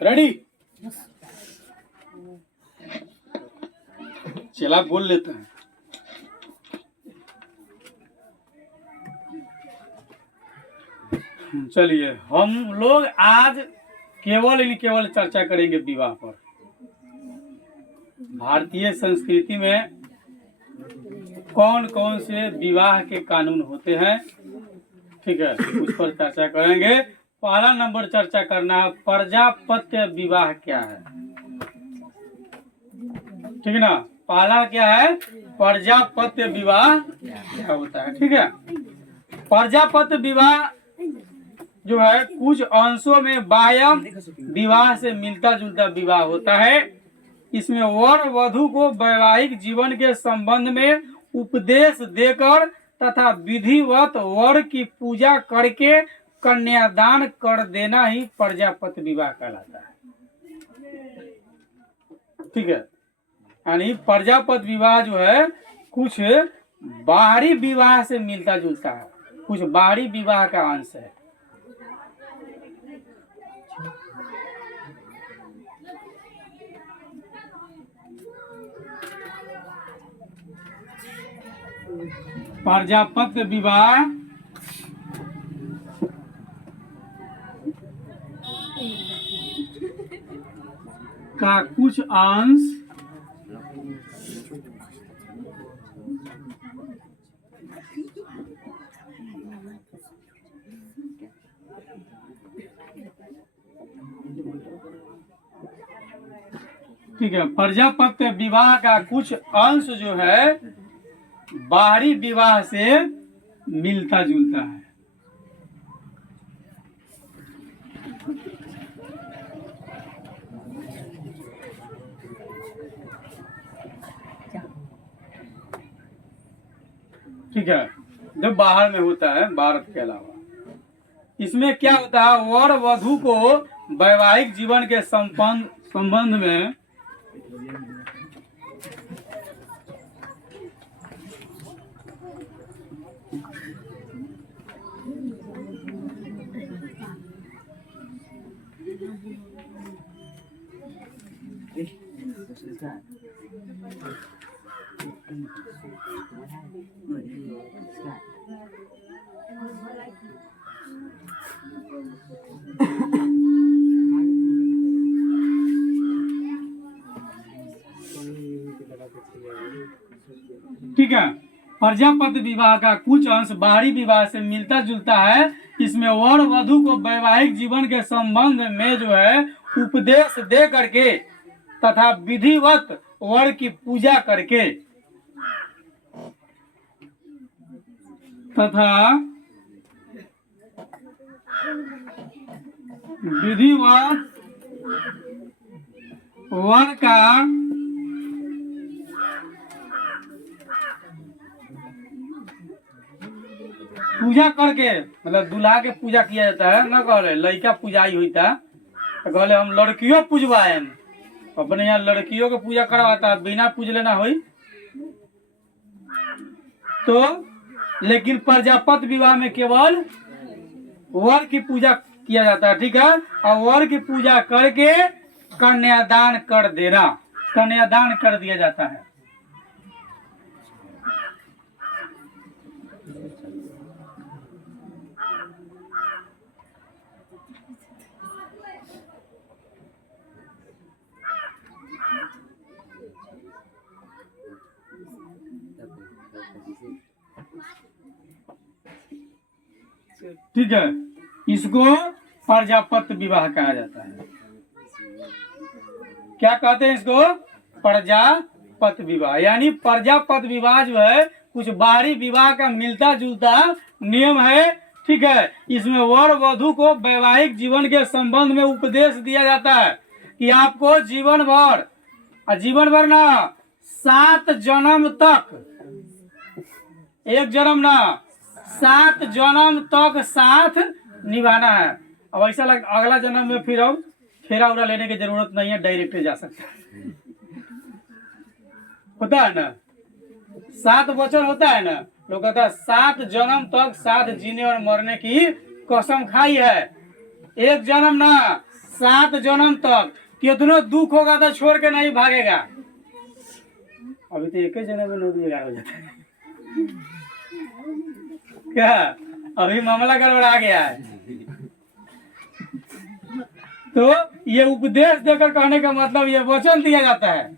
Ready? चला बोल लेते हैं। चलिए हम लोग आज केवल चर्चा करेंगे विवाह पर। भारतीय संस्कृति में कौन कौन से विवाह के कानून होते हैं, ठीक है, उस पर चर्चा करेंगे। पहला नंबर चर्चा करना है प्रजापत्य विवाह क्या है, ठीक है ना। पहला क्या है, प्रजापत्य विवाह क्या होता है, ठीक है। प्रजापत्य विवाह जो है कुछ अंशों में बाह्य विवाह से मिलता जुलता विवाह होता है। इसमें वर वधु को वैवाहिक जीवन के संबंध में उपदेश देकर तथा विधिवत वर की पूजा करके कन्यादान कर देना ही प्रजापत्य विवाह कहलाता है, ठीक है। यानी प्रजापत्य विवाह जो है कुछ बाहरी विवाह से मिलता जुलता है, कुछ बाहरी विवाह का अंश है। प्रजापत्य विवाह का कुछ अंश ठीक है। प्रजापत्य विवाह का कुछ अंश जो है बाहरी विवाह से मिलता जुलता है। ठीक है, जो बाहर में होता है भारत के अलावा। इसमें क्या होता है, वर वधु को वैवाहिक जीवन के संबंध में ठीक है। प्रजापत्य विवाह का कुछ अंश बाहरी विवाह से मिलता जुलता है। इसमें वर वधु को वैवाहिक जीवन के संबंध में जो है उपदेश दे करके तथा विधिवत वर की पूजा करके तथा विधिवत वर का पूजा करके, मतलब दूल्हा के पूजा किया जाता है ना, कहले लड़का पूजाई होता तो कहले हम लड़कियों पूजवाए, अपने यहाँ लड़कियों के पूजा करवाता बिना पूज लेना हुई तो। लेकिन प्रजापत्य विवाह में केवल वर की पूजा किया जाता है, ठीक है। और वर की पूजा करके कन्यादान कर देना, कन्यादान कर दिया जाता है। ठीक है, इसको प्रजापत्य विवाह कहा जाता है। क्या कहते हैं इसको, प्रजापत्य विवाह। यानी प्रजापत्य विवाह जो है कुछ बाहरी विवाह का मिलता जुलता नियम है, ठीक है। इसमें वर वधु को वैवाहिक जीवन के संबंध में उपदेश दिया जाता है कि आपको जीवन भर ना 7 जन्म तक, एक जन्म ना 7 जन्म तक साथ निभाना है। अब ऐसा अगला जन्म में फिर अब फेरा उड़ा लेने की जरूरत नहीं है, डायरेक्ट जा सकता है, होता है ना। 7 वचन होता है ना, लोग कहता है 7 जन्म तक साथ जीने और मरने की कसम खाई है, एक जन्म ना 7 जन्म तक कितनो दुख होगा तो छोड़ के नहीं भागेगा। अभी तो एक ही जन्म में 9-11 हो जाता है क्या? अभी मामला गड़बड़ा गया है। तो ये उपदेश देकर कहने का मतलब ये वचन दिया जाता है,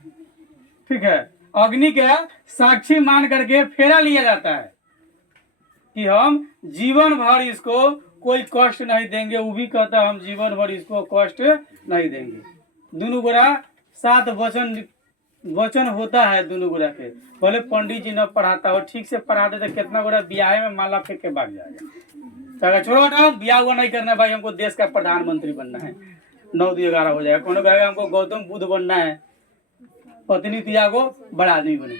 ठीक है। अग्नि के साक्षी मान करके फेरा लिया जाता है कि हम जीवन भर इसको कोई कष्ट नहीं देंगे। वो भी कहता है हम जीवन भर इसको कष्ट नहीं देंगे। दोनों गोरा 7 वचन होता है दोनों गोरा के। भले पंडित जी न पढ़ाता हो, ठीक से पढ़ाते तो कितना गोरा ब्याह में माला फेंक के भाग जाएगा। तो छोड़ो हटाओ, ब्याह हुआ नहीं करना भाई, हमको देश का प्रधानमंत्री बनना है, 9-11 हो जाएगा। कौन कहेगा हमको गौतम बुद्ध बनना है, पत्नी त्यागो बड़ा आदमी बने,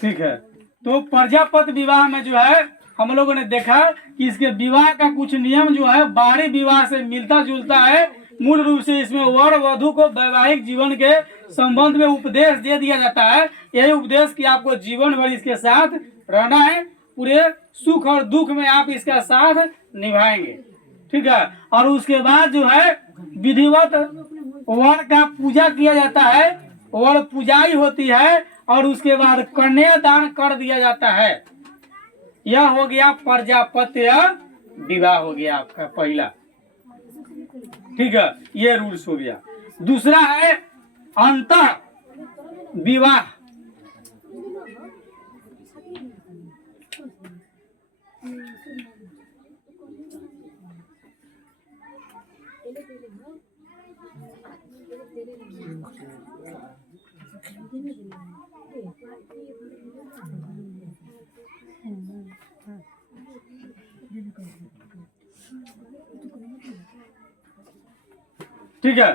ठीक है। तो प्रजापति विवाह में जो है हम लोगों ने देखा कि इसके विवाह का कुछ नियम जो है बाहरी विवाह से मिलता जुलता है। मूल रूप से इसमें वर वधु को वैवाहिक जीवन के संबंध में उपदेश दे दिया जाता है। यही उपदेश कि आपको जीवन भर इसके साथ रहना है, पूरे सुख और दुख में आप इसका साथ निभाएंगे, ठीक है। और उसके बाद जो है विधिवत वर का पूजा किया जाता है, वर पूजाई होती है, और उसके बाद कन्यादान कर दिया जाता है। यह हो गया प्रजापत्य विवाह, हो गया आपका पहला, ठीक है। ये रूल्स हो गया। दूसरा है अंतः विवाह। ठीक है।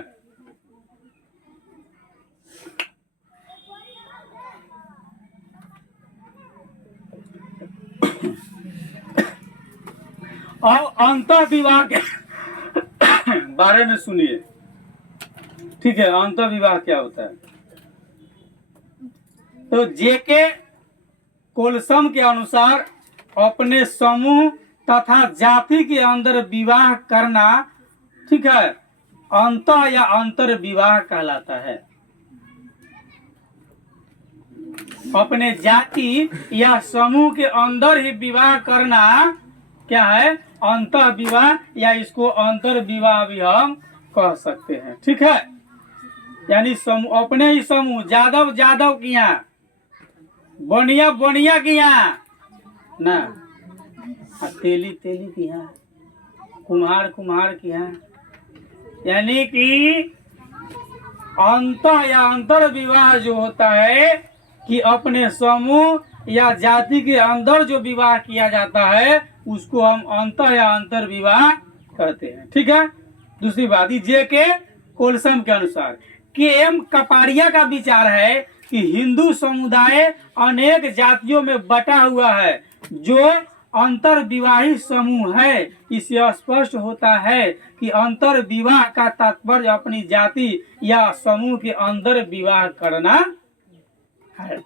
और अंतः विवाह के बारे में सुनिए, ठीक है। अंतः विवाह क्या होता है? तो जेके कोलसम के अनुसार अपने समूह तथा जाति के अंदर विवाह करना, ठीक है, अंतः या अंतर विवाह कहलाता है। अपने जाति या समूह के अंदर ही विवाह करना क्या है? अंतः विवाह, या इसको अंतर विवाह भी हम कह सकते हैं, ठीक है। यानी समूह, अपने ही समूह, जादव जादव की यहाँ, बनिया बनिया की यहाँ ना, तेली तेली की यहाँ, कुम्हार कुम्हार की यहाँ। यानी कि अंतः या अंतर विवाह जो होता है कि अपने समूह या जाति के अंदर जो विवाह किया जाता है उसको हम अंतः या अंतर विवाह कहते हैं, ठीक है। दूसरी बात, जेके कोलसम के अनुसार के.एम. कपाड़िया का विचार है कि हिंदू समुदाय अनेक जातियों में बटा हुआ है। जो अंतर विवाही समूह है, इससे स्पष्ट होता है कि अंतर विवाह का तात्पर्य अपनी जाति या समूह के अंदर विवाह करना है।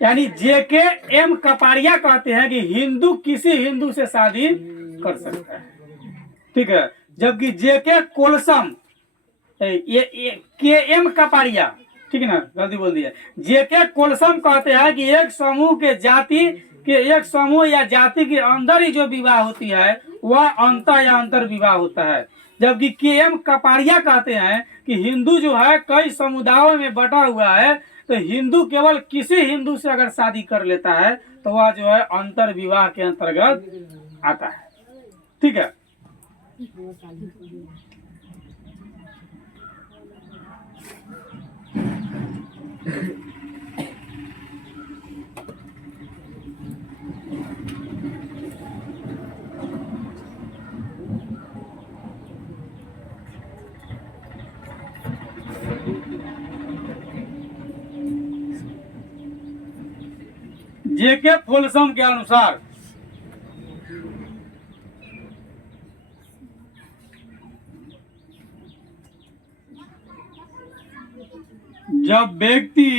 यानी जेके.एम. कपाड़िया कहते हैं कि हिंदू किसी हिंदू से शादी कर सकता है, ठीक है। जबकि जेके कोलसम, ये के.एम. कपाड़िया, ठीक है ना, गलती बोल दिया। जेके कोलसम कहते हैं कि एक समूह के जाति के, एक समूह या जाति के अंदर ही जो विवाह होती है वह अंतः या अंतर विवाह होता है। जबकि के.एम. कपाड़िया कहते हैं कि हिंदू जो है कई समुदायों में बटा हुआ है, तो हिंदू केवल किसी हिंदू से अगर शादी कर लेता है तो वह जो है अंतर विवाह के अंतर्गत आता है, ठीक है। जेके कोलसम के अनुसार जब व्यक्ति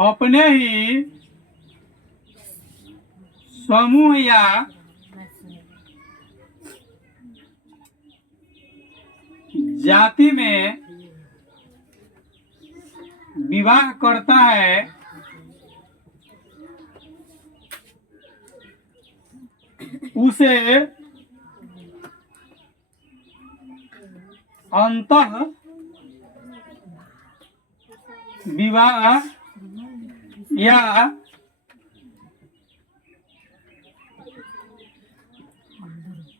अपने ही समूह या जाति में विवाह करता है उसे अंतः विवाह या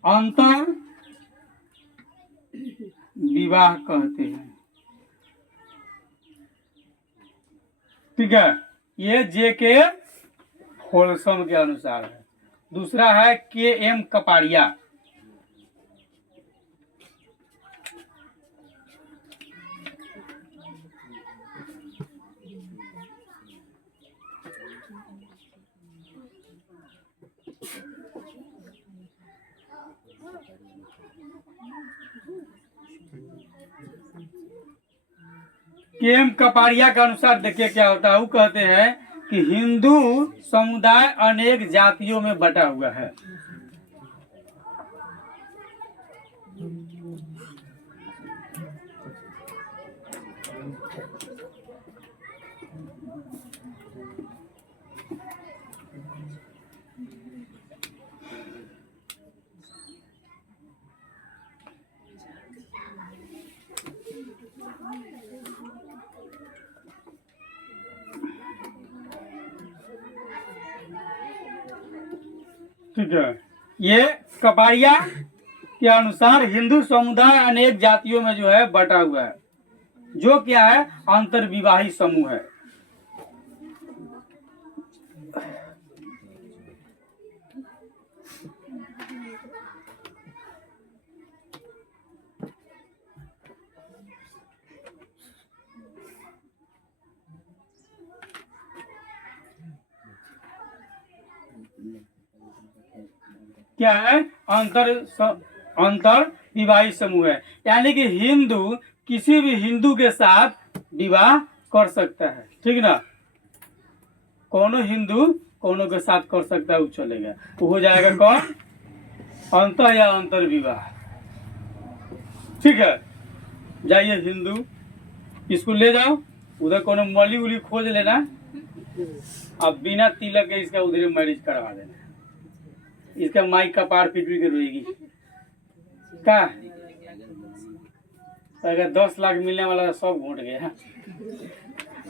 अंतर विवाह कहते हैं। ठीक है, ये जे के होल्सम के अनुसार है। दूसरा है के एम कपाड़िया। के एम कपाड़िया के अनुसार देखिए क्या होता है। वो कहते हैं कि हिंदू समुदाय अनेक जातियों में बटा हुआ है। ठीक है, ये कपाड़िया के अनुसार हिंदू समुदाय अनेक जातियों में जो है बटा हुआ है, जो क्या है अंतर्विवाही समूह है। क्या है अंतर विवाही समूह है, यानी कि हिंदू किसी भी हिंदू के साथ विवाह कर सकता है। ठीक ना, कोनो हिंदू कोनो के साथ कर सकता है, वो चलेगा। वो हो जाएगा कौन, अंतर या अंतर विवाह। ठीक है, जाइए हिंदू इसको ले जाओ, उधर कोनो मली उली खोज लेना, अब बिना तिलक के इसका उधर मैरिज करवा देना। इसका माई का पार पिटवी के रोएगी का। अगर 10 लाख मिलने वाला सब घूट गया,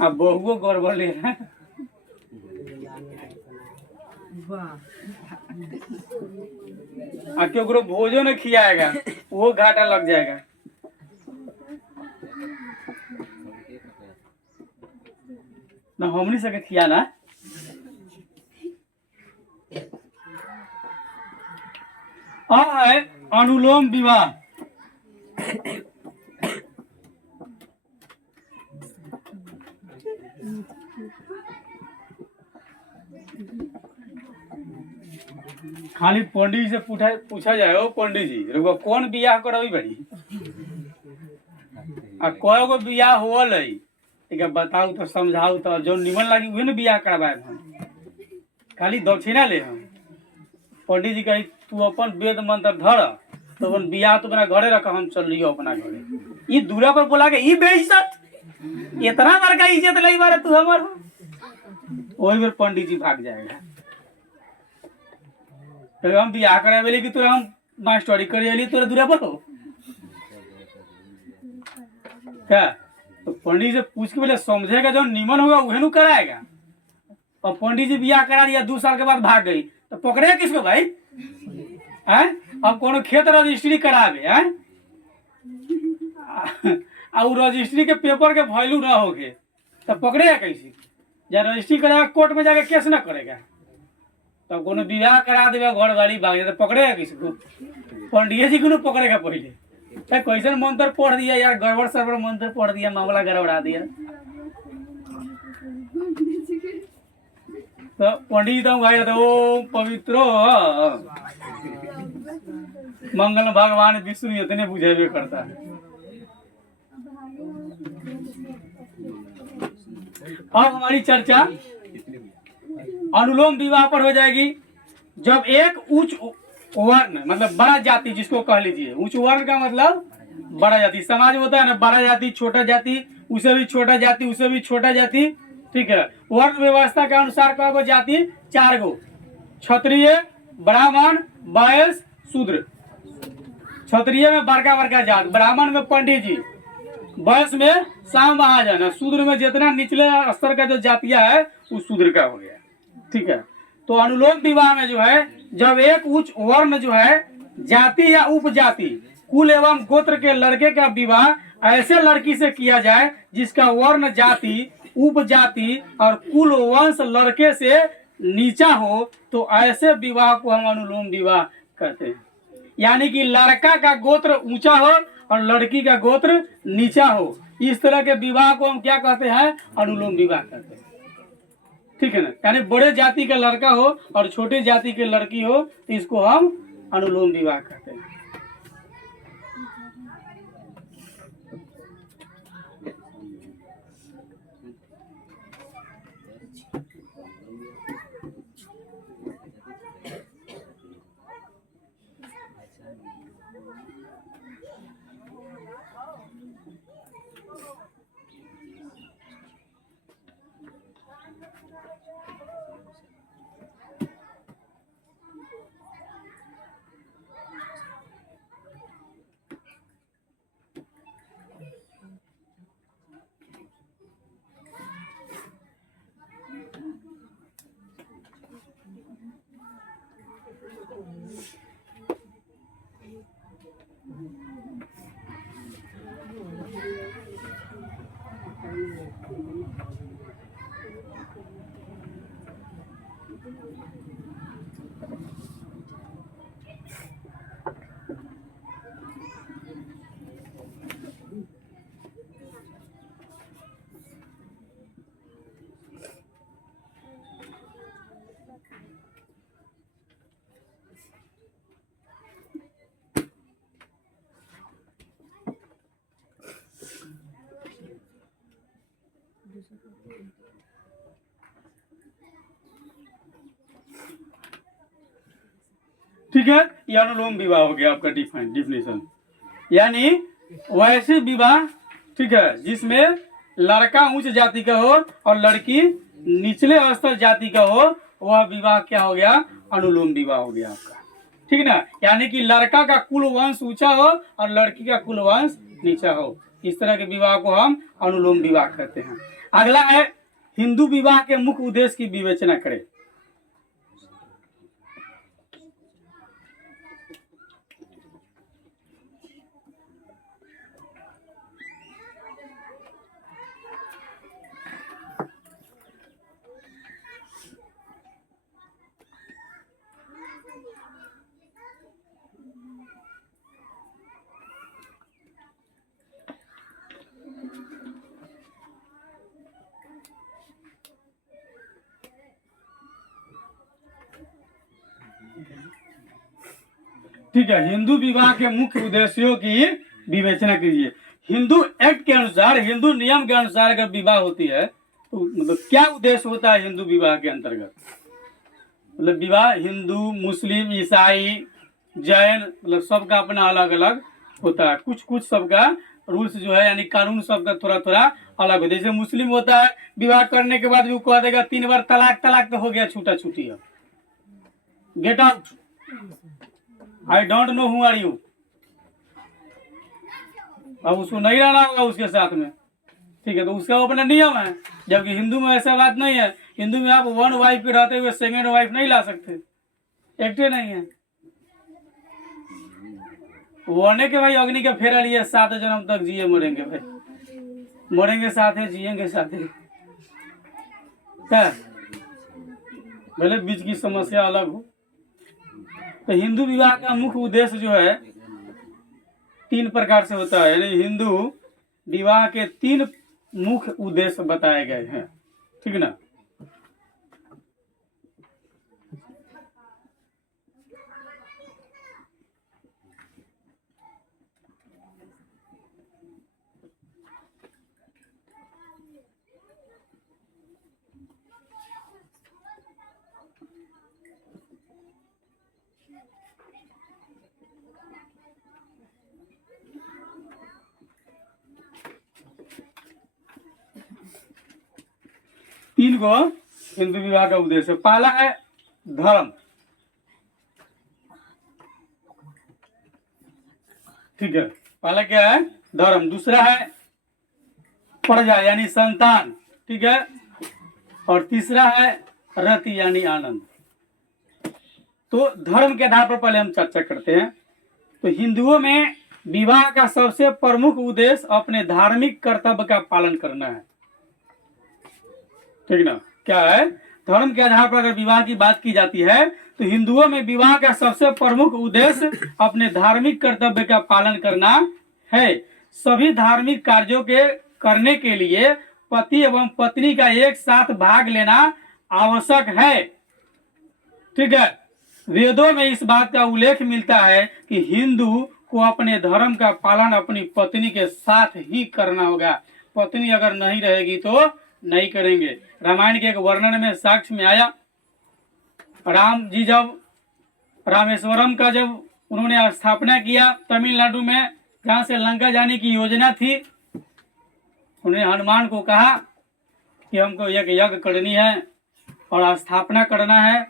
अब बहुओं गड़बड़ ले है। क्यों भोजन न खिलाएगा वो घाटा लग जाएगा। ना हमनी सके खियाना। है अनुलोम विवाह। खाली पंडित से पूछा जाए, ओ पंडित जी रुको कौन बियाह करबी बड़ी आ कय गो बियाह होल है, ठीक है बताऊ तो समझाऊ तो जो निमन लगी उहे न बियाह करवाए हम। खाली दक्षिणा ले हम। पंडित जी कही तू अपन वेद मंत्र धर तो अपन बियाह तो अपना घरे रख, हम चल रही अपना घरे। ये दूरा पर बोला के ई बेइज्जत, इतना बड़का इज्जत नहीं मारे तू हमर। वही बार पंडित जी भाग जाएगा। तो हम बियाह करावे कि तोरा हम मास्टरी करिए तोरा दूरा पर हो क्या। तो पंडित से पूछ के पहले समझेगा, जो निमन होगा वही नु कराएगा। और पंडित जी बियाह करा दिया 2 साल के बाद भाग गई तो पकड़ेगा किसको भाई हैं। अब कोनो खेत रजिस्ट्री करावे हैं और रजिस्ट्री के पेपर के वैल्यू ना होगे तो पकड़ेगा कैसे। या रजिस्ट्री कराएगा कोर्ट में जाके केस ना करेगा, तो कोनो विवाह करा देगा घर वाली भाग जाए तो पकड़ेगा किसको। पंडित जी को पकड़ेगा पहले। कैसे मंत्र पढ़ दिया यार, गड़बड़ सरबड़ मंत्र पढ़ दिया, मामला गड़बड़ा दिया। तो पंडित भाई तो पवित्रो मंगल भगवान विष्णु इतने बुझेबे करता है। अब हमारी चर्चा अनुलोम विवाह पर हो जाएगी। जब एक उच्च वर्ण मतलब बड़ा जाति जिसको कह लीजिए, उच्च वर्ण का मतलब बड़ा जाति, समाज में होता है ना बड़ा जाति छोटा जाति, उसे भी छोटा जाति, उसे भी छोटा जाति, ठीक है। वर्ण व्यवस्था के अनुसार कहा गो जाति 4 गो, क्षत्रिय, ब्राह्मण, वैश्य, शूद्र। क्षत्रिय में बड़का बड़का जात, ब्राह्मण में पंडित जी, वैश्य में साम महाजन, शूद्र में जितना निचले स्तर का जो जातियां है वो शूद्र का हो गया, ठीक है। तो अनुलोम विवाह में जो है जब एक उच्च वर्ण जो है जाति या उपजाति कुल एवं गोत्र के लड़के का विवाह ऐसे लड़की से किया जाए जिसका वर्ण जाति उपजाति और कुल वंश लड़के से नीचा हो, तो ऐसे विवाह को हम अनुलोम विवाह कहते हैं। यानी कि लड़का का गोत्र ऊंचा हो और लड़की का गोत्र नीचा हो, इस तरह के विवाह को हम क्या कहते हैं? अनुलोम विवाह कहते हैं, ठीक है ना। यानी बड़े जाति का लड़का हो और छोटे जाति की लड़की हो तो इसको हम अनुलोम विवाह कहते हैं। ठीक है, ये अनुलोम विवाह हो गया आपका डिफिनेशन। यानी वैसे विवाह, ठीक है, जिसमें लड़का उच्च जाति का हो और लड़की निचले स्तर जाति का हो, वह विवाह क्या हो गया? अनुलोम विवाह हो गया आपका, ठीक ना। यानी कि लड़का का कुल वंश ऊंचा हो और लड़की का कुल वंश नीचा हो, इस तरह के विवाह को हम अनुलोम विवाह कहते हैं। अगला है हिंदू विवाह के मुख्य उद्देश्य की विवेचना करें। ठीक है, हिंदू विवाह के मुख्य उद्देश्यों की विवेचना कीजिए। हिंदू एक्ट के अनुसार, हिंदू नियम के अनुसार अगर विवाह होती है तो मतलब क्या उद्देश्य होता है हिंदू विवाह के अंतर्गत? मतलब विवाह हिंदू, मुस्लिम, ईसाई, जैन, मतलब सबका अपना अलग अलग होता है। कुछ कुछ सबका रूल्स जो है यानी कानून सबका थोड़ा थोड़ा अलग होता है। जैसे मुस्लिम होता है विवाह करने के बाद भी वो कह देगा 3 बार तलाक, तलाक तो हो गया, छूटा छूटी है, get out, I don't know who are you. अब उसको नहीं रहना होगा उसके साथ में, ठीक है, तो उसका अपना नियम है। जबकि हिंदू में ऐसा बात नहीं है। हिंदू में आप 1 वाइफ पे रहते हुए 2nd वाइफ नहीं ला सकते, एक्टे नहीं है। वरने के भाई अग्नि के फेरा लिए 7 जन्म तक जिए मरेंगे भाई, मरेंगे साथ है, जिएंगे साथ है, क्या भले बीच की समस्या अलग हो। तो हिंदू विवाह का मुख्य उद्देश्य जो है 3 प्रकार से होता है। यानी हिंदू विवाह के 3 मुख्य उद्देश्य बताए गए हैं, ठीक ना। तीन को हिंदू विवाह का उद्देश्य। पहला है धर्म, ठीक है, पहला क्या है धर्म। दूसरा है प्रजा यानी संतान, ठीक है, और तीसरा है रति यानी आनंद। तो धर्म के आधार पर पहले हम चर्चा करते हैं। तो हिंदुओं में विवाह का सबसे प्रमुख उद्देश्य अपने धार्मिक कर्तव्य का पालन करना है, ठीक ना। क्या है, धर्म के आधार पर अगर विवाह की बात की जाती है तो हिंदुओं में विवाह का सबसे प्रमुख उद्देश्य अपने धार्मिक कर्तव्य का पालन करना है। सभी धार्मिक कार्यों के करने के लिए पति एवं पत्नी का एक साथ भाग लेना आवश्यक है, ठीक है। वेदों में इस बात का उल्लेख मिलता है कि हिंदू को अपने धर्म का पालन अपनी पत्नी के साथ ही करना होगा। पत्नी अगर नहीं रहेगी तो नहीं करेंगे। रामायण के एक वर्णन में साक्ष्य में आया, राम जी जब रामेश्वरम का जब उन्होंने स्थापना किया तमिलनाडु में, जहाँ से लंका जाने की योजना थी, उन्होंने हनुमान को कहा कि हमको एक यज्ञ करनी है और स्थापना करना है,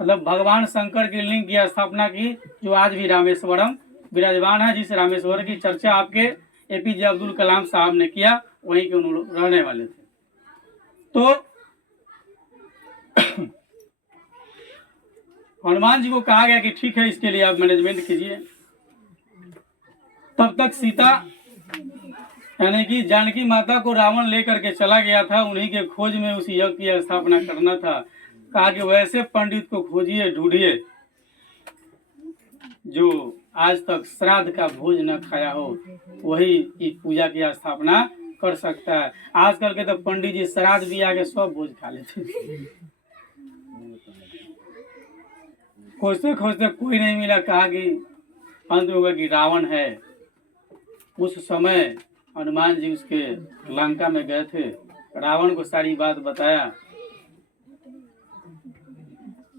मतलब भगवान शंकर की लिंग की स्थापना की, जो आज भी रामेश्वरम विराजमान है, जिस रामेश्वर की चर्चा आपके APJ अब्दुल कलाम साहब ने किया, वहीं के उन्होंने रहने वाले थे। तो हनुमान जी को कहा गया कि ठीक है, इसके लिए आप मैनेजमेंट कीजिए। तब तक सीता यानी कि जानकी माता को रावण लेकर के चला गया था, उन्हीं के खोज में उस यज्ञ की स्थापना करना था। कहा कि वैसे पंडित को खोजिए, ढूंढिए जो आज तक श्राद्ध का भोज न खाया हो, वही इस पूजा की स्थापना कर सकता है। आजकल के तो पंडित जी श्राद्ध भी आके सब भोज खा लेते, खोजते खोजते कोई नहीं मिला। कहा कि अंत होगा कि रावण है। उस समय हनुमान जी उसके लंका में गए थे, रावण को सारी बात बताया।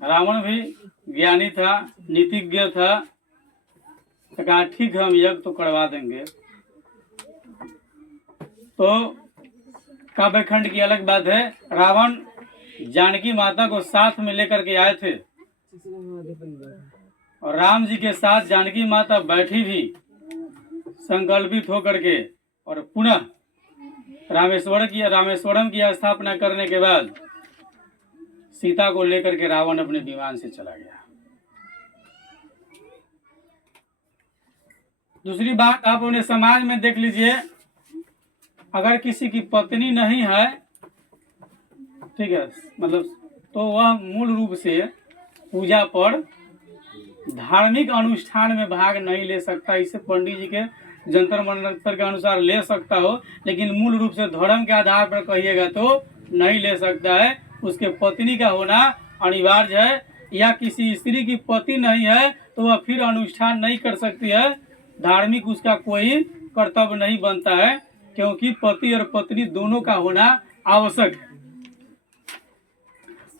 रावण भी ज्ञानी था, नीतिज्ञ था, तो कहा ठीक है, हम यज्ञ तो करवा देंगे। तो काव्यखंड की अलग बात है, रावण जानकी माता को साथ में लेकर के आए थे और राम जी के साथ जानकी माता बैठी भी संकल्पित होकर के, और पुनः रामेश्वरम की स्थापना करने के बाद सीता को लेकर के रावण अपने विमान से चला गया। दूसरी बात आप अपने समाज में देख लीजिए, अगर किसी की पत्नी नहीं है, ठीक है, मतलब तो वह मूल रूप से पूजा पर धार्मिक अनुष्ठान में भाग नहीं ले सकता। इसे पंडित जी के जंतर मंतर के अनुसार ले सकता हो, लेकिन मूल रूप से धर्म के आधार पर कहिएगा तो नहीं ले सकता है। उसके पत्नी का होना अनिवार्य है, या किसी स्त्री की पति नहीं है तो वह फिर अनुष्ठान नहीं कर सकती है, धार्मिक उसका कोई कर्तव्य नहीं बनता है, क्योंकि पति और पत्नी दोनों का होना आवश्यक है।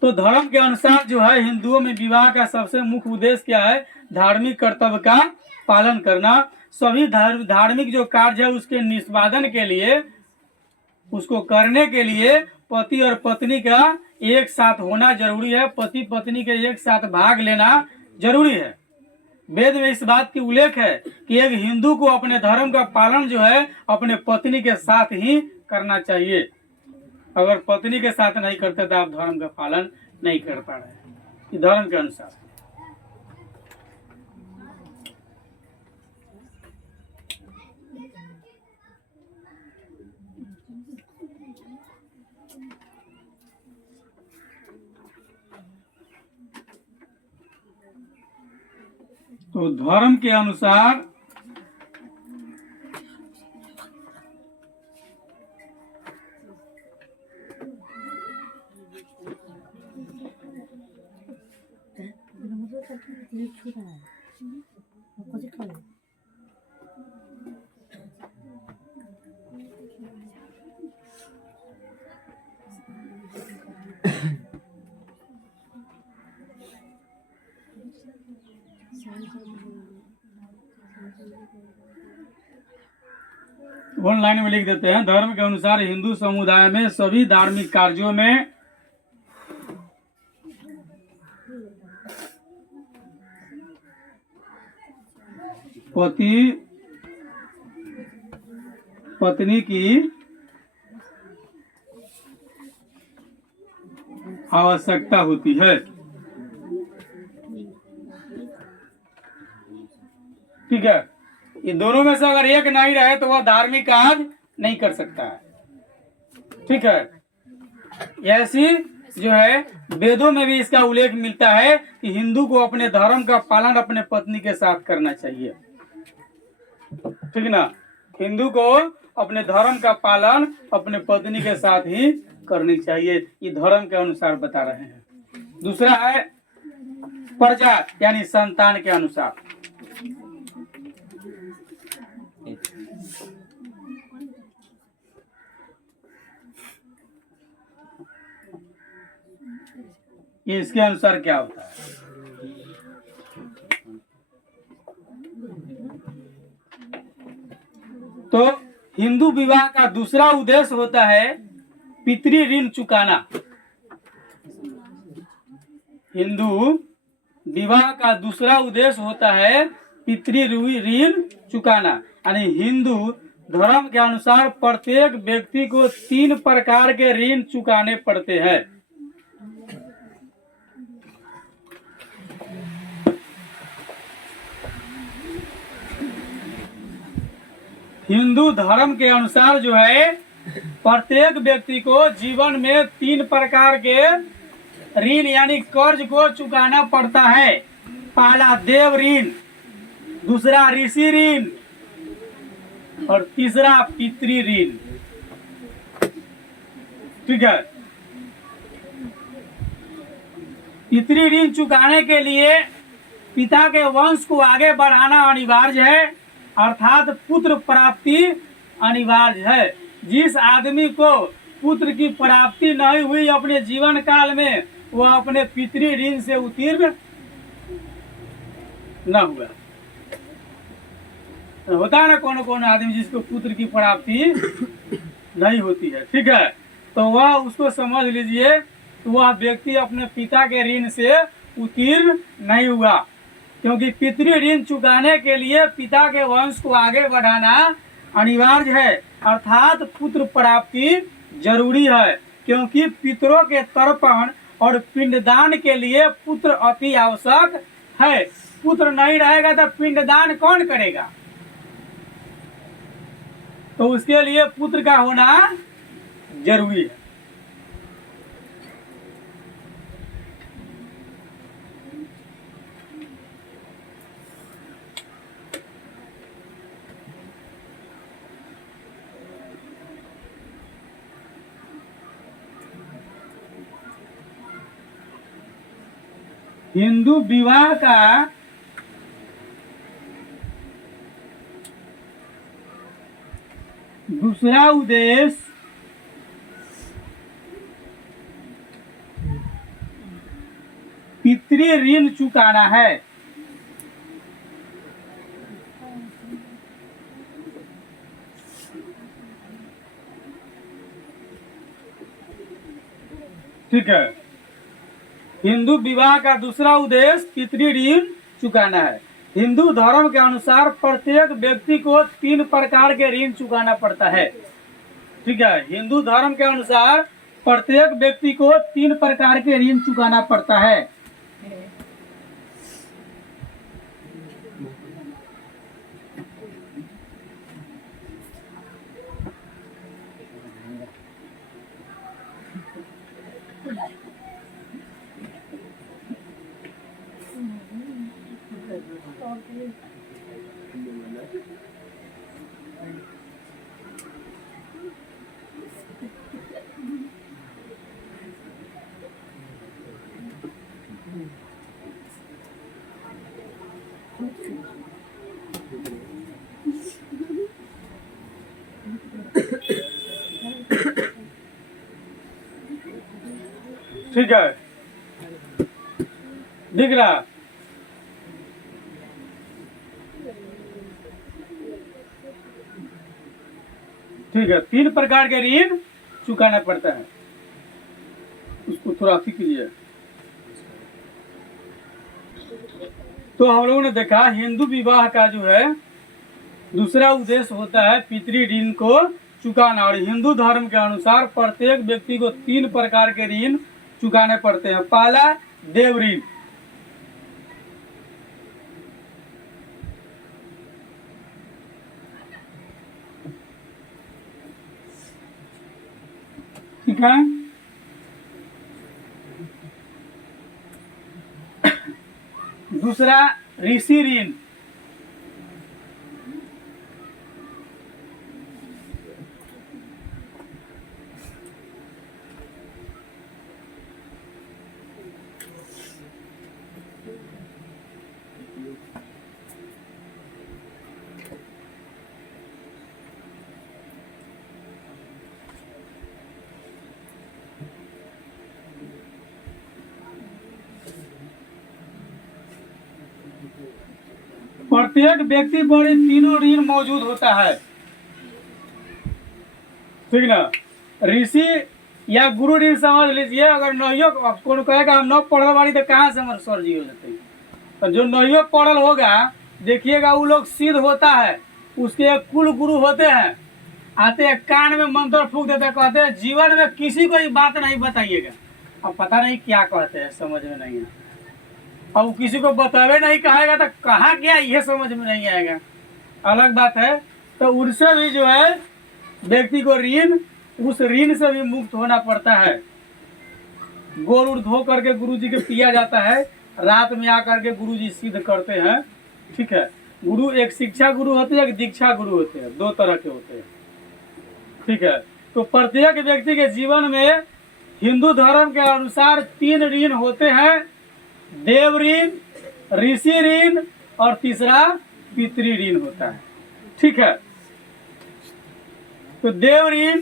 तो धर्म के अनुसार जो है हिंदुओं में विवाह का सबसे मुख्य उद्देश्य क्या है, धार्मिक कर्तव्य का पालन करना। सभी धार्मिक जो कार्य है उसके निष्पादन के लिए, उसको करने के लिए पति और पत्नी का एक साथ होना जरूरी है, पति पत्नी के एक साथ भाग लेना जरूरी है। वेद में इस बात की उल्लेख है कि एक हिंदू को अपने धर्म का पालन जो है अपने पत्नी के साथ ही करना चाहिए। अगर पत्नी के साथ नहीं करते तो आप धर्म का पालन नहीं कर पा रहे, धर्म के अनुसार। तो धर्म के अनुसार ऑनलाइन में लिख देते हैं। धर्म के अनुसार हिंदू समुदाय में सभी धार्मिक कार्यों में पति पत्नी की आवश्यकता होती है। ठीक है, ये दोनों में से अगर एक नहीं रहे तो वह धार्मिक कार्य नहीं कर सकता है। ठीक है, ऐसी जो है वेदों में भी इसका उल्लेख मिलता है कि हिंदू को अपने धर्म का पालन अपने पत्नी के साथ करना चाहिए। ठीक ना, हिंदू को अपने धर्म का पालन अपने पत्नी के साथ ही करनी चाहिए, ये धर्म के अनुसार बता रहे हैं। दूसरा है प्रजा यानी संतान के अनुसार। ये इसके अनुसार क्या होता है? तो हिंदू विवाह का दूसरा उद्देश्य होता है पितृ ऋण चुकाना। हिंदू विवाह का दूसरा उद्देश्य होता है पितृ ऋण चुकाना, यानी हिंदू धर्म के अनुसार प्रत्येक व्यक्ति को 3 प्रकार के ऋण चुकाने पड़ते हैं। हिंदू धर्म के अनुसार जो है प्रत्येक व्यक्ति को जीवन में 3 प्रकार के ऋण यानी कर्ज को चुकाना पड़ता है। पहला देव ऋण, दूसरा ऋषि ऋण और तीसरा पितृ ऋण। ठीक है, पितृ ऋण चुकाने के लिए पिता के वंश को आगे बढ़ाना अनिवार्य है, अर्थात पुत्र प्राप्ति अनिवार्य है। जिस आदमी को पुत्र की प्राप्ति नहीं हुई अपने जीवन काल में, वह अपने पितृ ऋण से उत्तीर्ण न हुआ। होता है ना कौन आदमी जिसको पुत्र की प्राप्ति नहीं होती है। ठीक है, तो वह उसको समझ लीजिए तो वह व्यक्ति अपने पिता के ऋण से उत्तीर्ण नहीं हुआ, क्योंकि पितृ ऋण चुकाने के लिए पिता के वंश को आगे बढ़ाना अनिवार्य है, अर्थात पुत्र प्राप्ति जरूरी है, क्योंकि पितरों के तर्पण और पिंडदान के लिए पुत्र अति आवश्यक है। पुत्र नहीं रहेगा तो पिंडदान कौन करेगा? तो उसके लिए पुत्र का होना जरूरी है। हिंदू विवाह का दूसरा उद्देश्य पितृ ऋण चुकाना है। ठीक है, हिंदू विवाह का दूसरा उद्देश्य पितृ ऋण चुकाना है। हिंदू धर्म के अनुसार प्रत्येक व्यक्ति को 3 प्रकार के ऋण चुकाना पड़ता है। ठीक है, हिंदू धर्म के अनुसार प्रत्येक व्यक्ति को 3 प्रकार के ऋण चुकाना पड़ता है। ठीक है, दिख रहा? ठीक है, 3 प्रकार के ऋण चुकाना पड़ता है। उसको थोड़ा अति कीजिए। तो हम लोगों ने देखा हिंदू विवाह का जो है दूसरा उद्देश्य होता है पितृ ऋण को चुकाना। और हिंदू धर्म के अनुसार प्रत्येक व्यक्ति को 3 प्रकार के ऋण चुकाने पड़ते हैं। पहला देव ऋण, ठीक है। दूसरा ऋषि ऋण, प्रत्येक व्यक्ति पर ये तीनों ऋण मौजूद होता है, ठीक ना। ऋषि या गुरु ऋण समझ लीजिए। अगर नहीं कौन कहेगा हम न पढ़ल वाली तो कहाँ से हमारे सर जी हो जाते हैं। तो जो नहीं पढ़ल होगा देखिएगा वो लोग सिद्ध होता है, उसके एक कुल गुरु होते हैं, आते हैं कान में मंत्र फूक देते हैं, कहते हैं जीवन में किसी को ये बात नहीं बताइएगा। अब पता नहीं क्या कहते हैं, समझ में नहीं है। अब किसी को बतावे नहीं कहेगा तो कहाँ क्या ये समझ में नहीं आएगा, अलग बात है। तो उनसे भी जो है व्यक्ति को ऋण, उस ऋण से भी मुक्त होना पड़ता है। गोड़ उड़ धो करके गुरु जी के पिया जाता है, रात में आकर के गुरु जी सिद्ध करते हैं, ठीक है। गुरु एक शिक्षा गुरु होते हैं, एक दीक्षा गुरु होते हैं, 2 तरह के होते हैं, ठीक है। तो प्रत्येक व्यक्ति के जीवन में हिंदू धर्म के अनुसार 3 ऋण होते हैं, देव ऋण, ऋषि ऋण और तीसरा पितृ ऋण होता है, ठीक है। तो देव ऋण,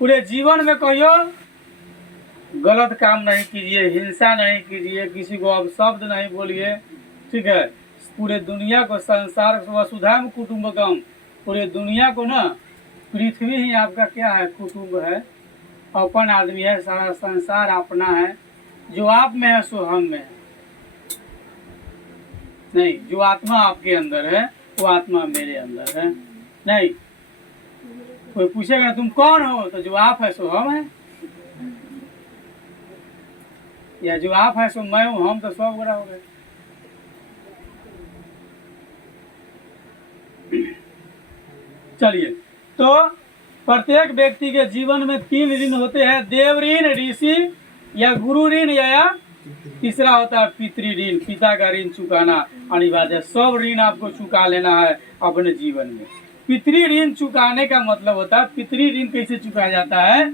पूरे जीवन में कहियो गलत काम नहीं कीजिए, हिंसा नहीं कीजिए, किसी को अपशब्द नहीं बोलिए, ठीक है। पूरे दुनिया को संसार वसुधैव कुटुंबकम, पूरे दुनिया को ना, पृथ्वी ही आपका क्या है, कुटुंब है, अपन आदमी है, सारा संसार अपना है। जो आप में है सो हम में है, नहीं जो आत्मा आपके अंदर है वो आत्मा मेरे अंदर है। नहीं कोई पूछेगा तुम कौन हो, तो जो आप है सो हम है, या जो आप है सो मैं हूं, हम तो सब बड़ा हो गए। चलिए, तो प्रत्येक व्यक्ति के जीवन में 3 ऋण होते हैं, देव ऋण, ऋषि या गुरु ऋण, या तीसरा होता है पितृ ऋण, पिता का ऋण चुकाना अनिवार्य है। सब ऋण आपको चुका लेना है अपने जीवन में। पितृ ऋण चुकाने का मतलब होता है, पितृ ऋण कैसे चुकाया जाता है,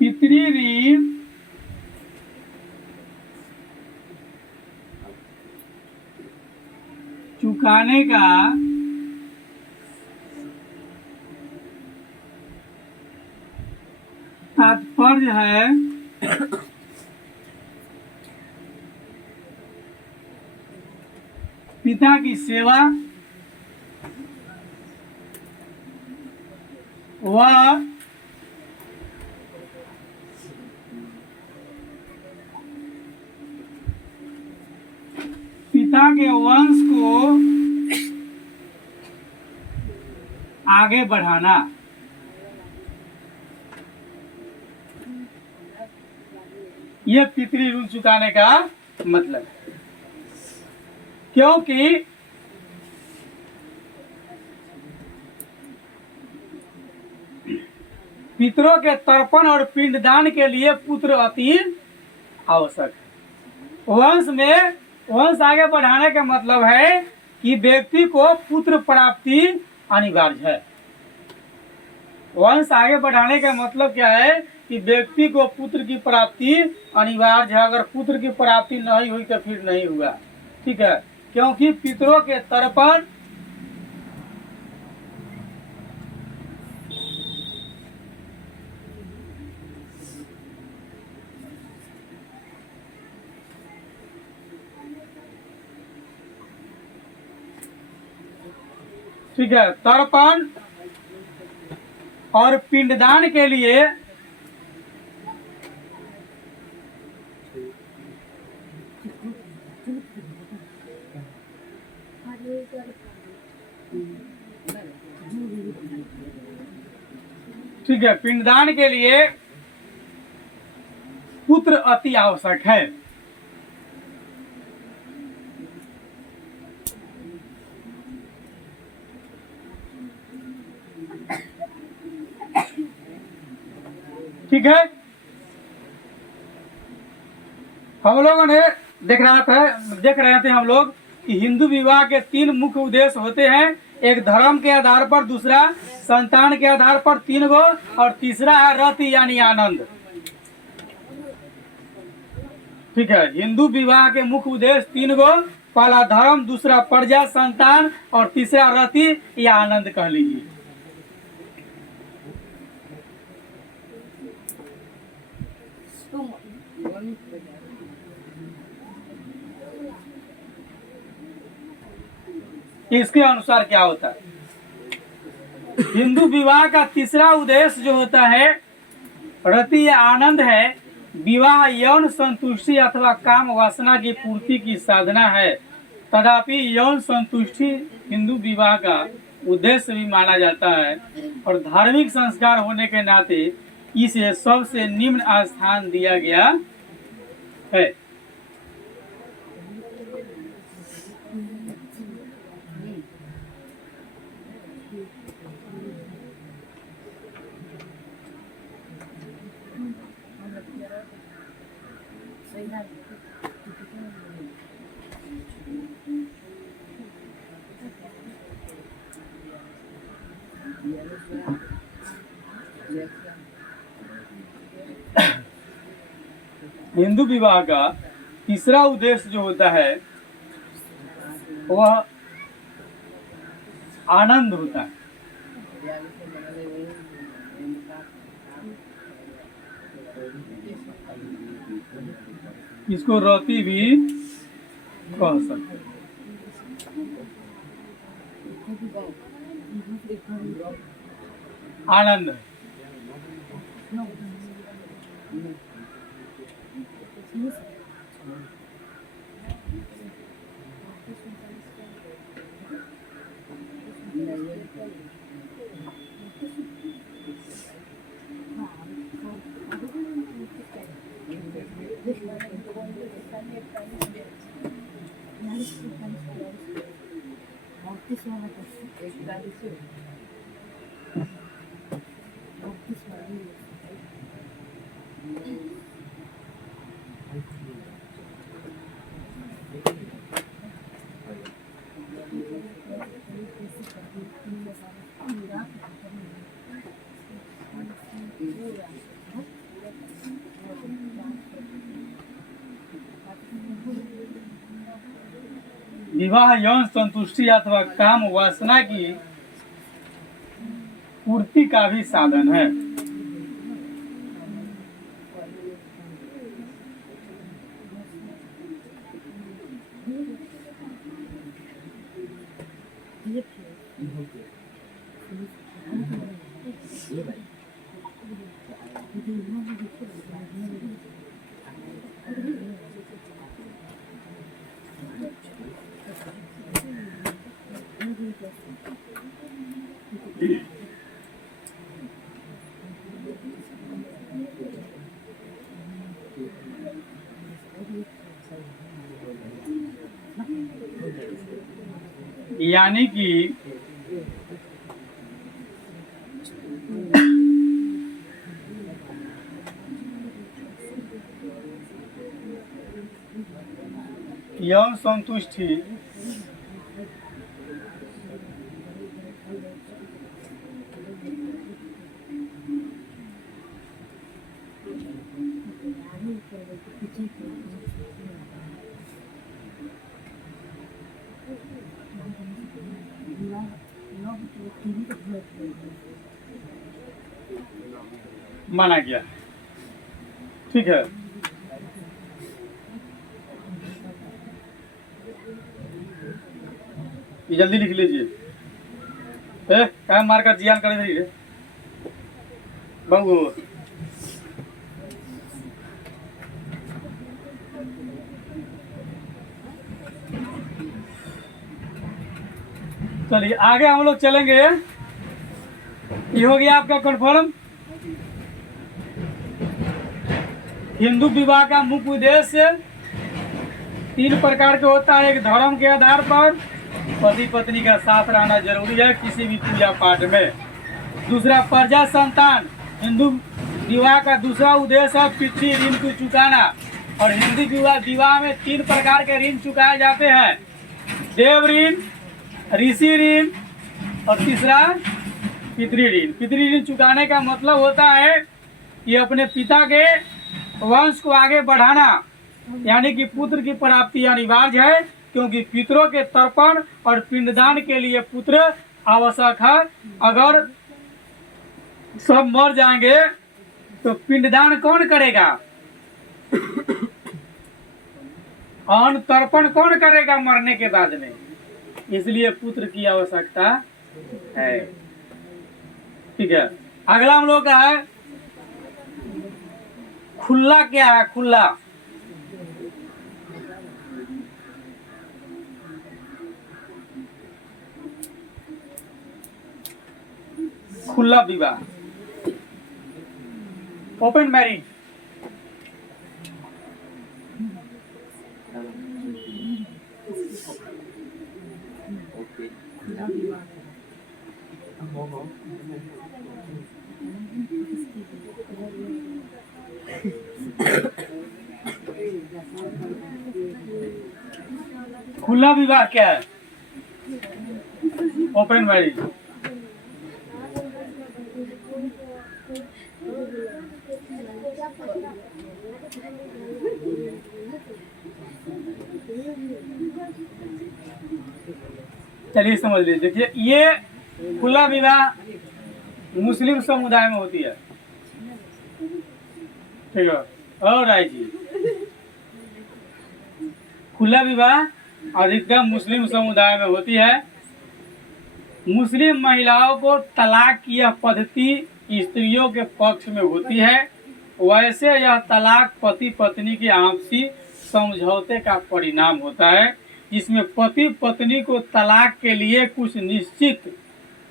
पितृ ऋण चुकाने का तात्पर्य है पिता की सेवा व पिता के वंश को आगे बढ़ाना। ये पितृ ऋण चुकाने का मतलब है, क्योंकि पितरों के तर्पण और पिंडदान के लिए पुत्र अति आवश्यक है। वंश आगे बढ़ाने का मतलब है कि व्यक्ति को पुत्र प्राप्ति अनिवार्य है। वंश आगे बढ़ाने का मतलब क्या है कि व्यक्ति को पुत्र की प्राप्ति अनिवार्य है। अगर पुत्र की प्राप्ति नहीं हुई तो फिर नहीं हुआ, ठीक है। क्योंकि पितरों के तर्पण ठीक है। तर्पण और पिंडदान के लिए ठीक है, पिंडदान के लिए पुत्र अति आवश्यक है। ठीक है, हम लोगों ने देख रहे थे हम लोग कि हिंदू विवाह के 3 मुख्य उद्देश्य होते हैं। एक धर्म के आधार पर, दूसरा संतान के आधार पर 3 गो, और तीसरा है रति यानी आनंद। ठीक है, हिंदू विवाह के मुख्य उद्देश्य 3 गो, पहला धर्म, दूसरा प्रजा संतान, और तीसरा रति या आनंद कह लीजिए। इसके अनुसार क्या होता है, हिंदू विवाह का तीसरा उद्देश्य जो होता है रति या आनंद है। विवाह यौन संतुष्टि अथवा काम वासना की पूर्ति की साधना है। तथापि यौन संतुष्टि हिंदू विवाह का उद्देश्य भी माना जाता है, और धार्मिक संस्कार होने के नाते इसे सबसे निम्न स्थान दिया गया है। हिंदू विवाह का तीसरा उद्देश्य जो होता है वह आनंद होता है। इसको रति भी कह सकते हैं। आनंद है। विवाह यौन संतुष्टि अथवा काम वासना की पूर्ति का भी साधन है। यानी कि यौन संतुष्टि माना गया। ठीक है, ये जल्दी लिख लीजिए। क्या मारकर जियान करे रही रे बंगू। चलिए आगे हम लोग चलेंगे। ये हो गया आपका कन्फर्म। हिंदू विवाह का मुख्य उद्देश्य 3 प्रकार के होता है। एक धर्म के आधार पर पति पत्नी का साथ रहना जरूरी है किसी भी पूजा पाठ में। दूसरा प्रजा संतान। हिंदू विवाह का दूसरा उद्देश्य है पितृ ऋण को चुकाना। और हिंदू विवाह में 3 प्रकार के ऋण चुकाए जाते हैं। देव ऋण, ऋषि ऋण और तीसरा पितृ ऋण। पितृ ऋण चुकाने का मतलब होता है कि अपने पिता के वंश को आगे बढ़ाना, यानी कि पुत्र की प्राप्ति अनिवार्य है, क्योंकि पितरों के तर्पण और पिंडदान के लिए पुत्र आवश्यक है। अगर सब मर जाएंगे तो पिंडदान कौन करेगा, अन्न तर्पण कौन करेगा मरने के बाद में। इसलिए पुत्र की आवश्यकता है। ठीक है, अगला हम लोग का है खुला। क्या है खुला? खुला विवाह, ओपन मैरिज। खुला विवाह क्या है? Open marriage. चलिए समझ लीजिए। देखिए, ये खुला विवाह मुस्लिम समुदाय में होती है। ठीक है, और राय जी, खुला विवाह अधिकतम मुस्लिम समुदाय में होती है। मुस्लिम महिलाओं को तलाक की यह पद्धति स्त्रियों के पक्ष में होती है। वैसे यह तलाक पति पत्नी के आपसी समझौते का परिणाम होता है। इसमें पति पत्नी को तलाक के लिए कुछ निश्चित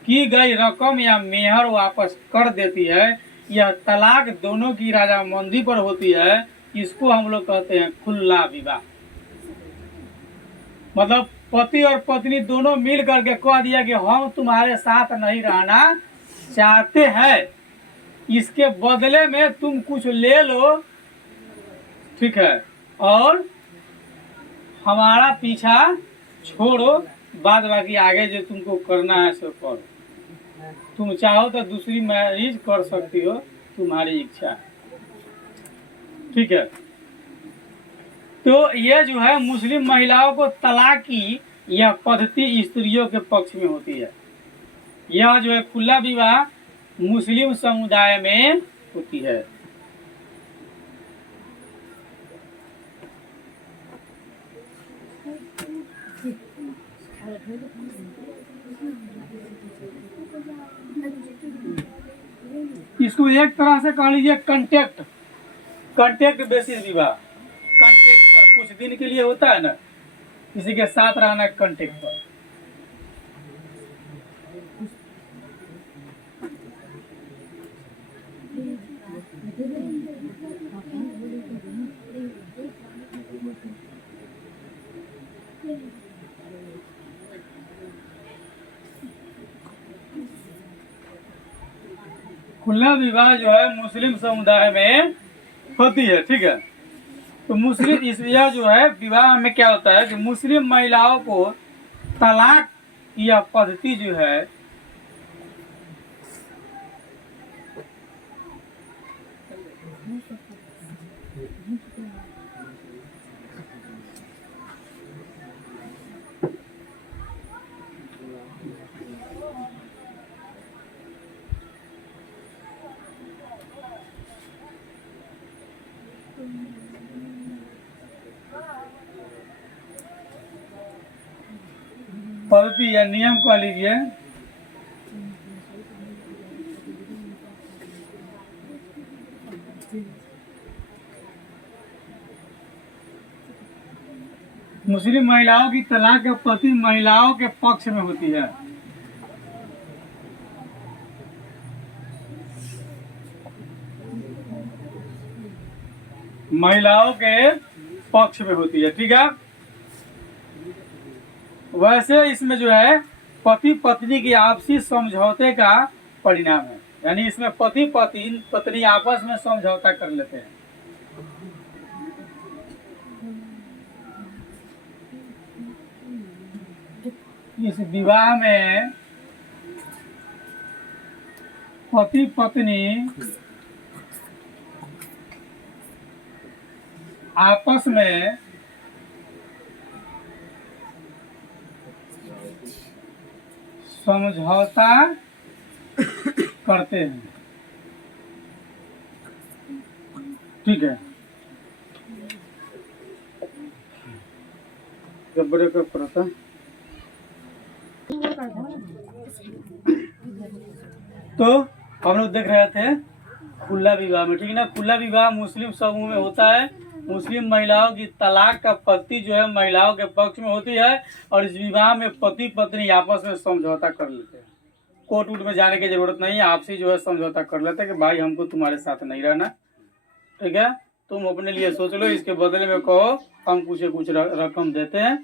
की गई रकम या मेहर वापस कर देती है। यह तलाक दोनों की रजामंदी पर होती है। इसको हम लोग कहते हैं खुला विवाह। मतलब पति और पत्नी दोनों मिल करके कह दिया कि हम तुम्हारे साथ नहीं रहना चाहते हैं, इसके बदले में तुम कुछ ले लो, ठीक है, और हमारा पीछा छोड़ो, बाद बाकी आगे जो तुमको करना है सो करो। तुम चाहो तो दूसरी मैरिज कर सकती हो, तुम्हारी इच्छा। ठीक है, तो ये जो है मुस्लिम महिलाओं को तलाक की यह पद्धति स्त्रियों के पक्ष में होती है। यह जो है खुला विवाह मुस्लिम समुदाय में होती है। इसको एक तरह से कह लीजिए कंटेक्ट बेसिस विवाह। कंटेक्ट पर कुछ दिन के लिए होता है ना, किसी के साथ रहना कंटेक्ट पर। खुला विवाह जो है मुस्लिम समुदाय में होती है। ठीक है, तो मुस्लिम इस यह जो है विवाह में क्या होता है कि मुस्लिम महिलाओं को तलाक की यह पद्धति जो है पद्धति या नियम कह लीजिए, मुस्लिम महिलाओं की तलाक के पति महिलाओं के पक्ष में होती है। महिलाओं के पक्ष में होती है, ठीक है। वैसे इसमें जो है पति पत्नी की आपसी समझौते का परिणाम है, यानी इसमें पति पत्नी आपस में समझौता कर लेते हैं। इस विवाह में पति पत्नी आपस में समझौता करते हैं, ठीक है। तो हम लोग देख रहे थे खुला विवाह में, ठीक है ना। खुला विवाह मुस्लिम समूह में होता है। मुस्लिम महिलाओं की तलाक का पति जो है महिलाओं के पक्ष में होती है, और इस विवाह में पति पत्नी आपस में समझौता कर लेते हैं। कोर्ट वोट में जाने की जरूरत नहीं है, आपसी जो है समझौता कर लेते हैं कि भाई हमको तुम्हारे साथ नहीं रहना, ठीक है, तुम अपने लिए सोच लो, इसके बदले में कहो हम कुछ रकम देते हैं।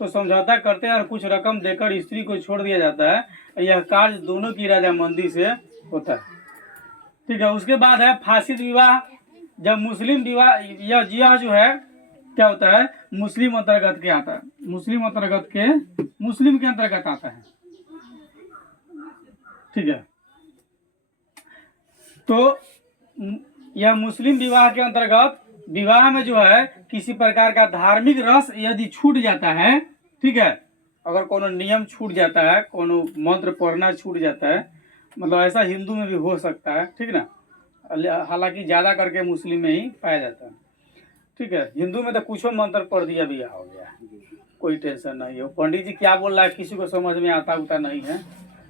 तो समझौता करते हैं और कुछ रकम देकर स्त्री को छोड़ दिया जाता है। यह कार्य दोनों की रजामंदी से होता है, ठीक है। उसके बाद है फासिद विवाह। जब मुस्लिम विवाह यह जो है क्या होता है, मुस्लिम अंतर्गत के आता है, मुस्लिम के अंतर्गत आता है, ठीक है। तो यह मुस्लिम विवाह के अंतर्गत विवाह में जो है किसी प्रकार का धार्मिक रस यदि छूट जाता है, ठीक है, अगर कोनो नियम छूट जाता है, कोनो मंत्र पढ़ना छूट जाता है, मतलब ऐसा हिंदू में भी हो सकता है, ठीक ना। हालांकि ज्यादा करके मुस्लिम में ही पाया जाता है, ठीक है। हिंदू में तो कुछ मंत्र पढ़ दिया भी हो गया, कोई टेंशन नहीं है। पंडित जी क्या बोल रहा है किसी को समझ में आता उता नहीं है।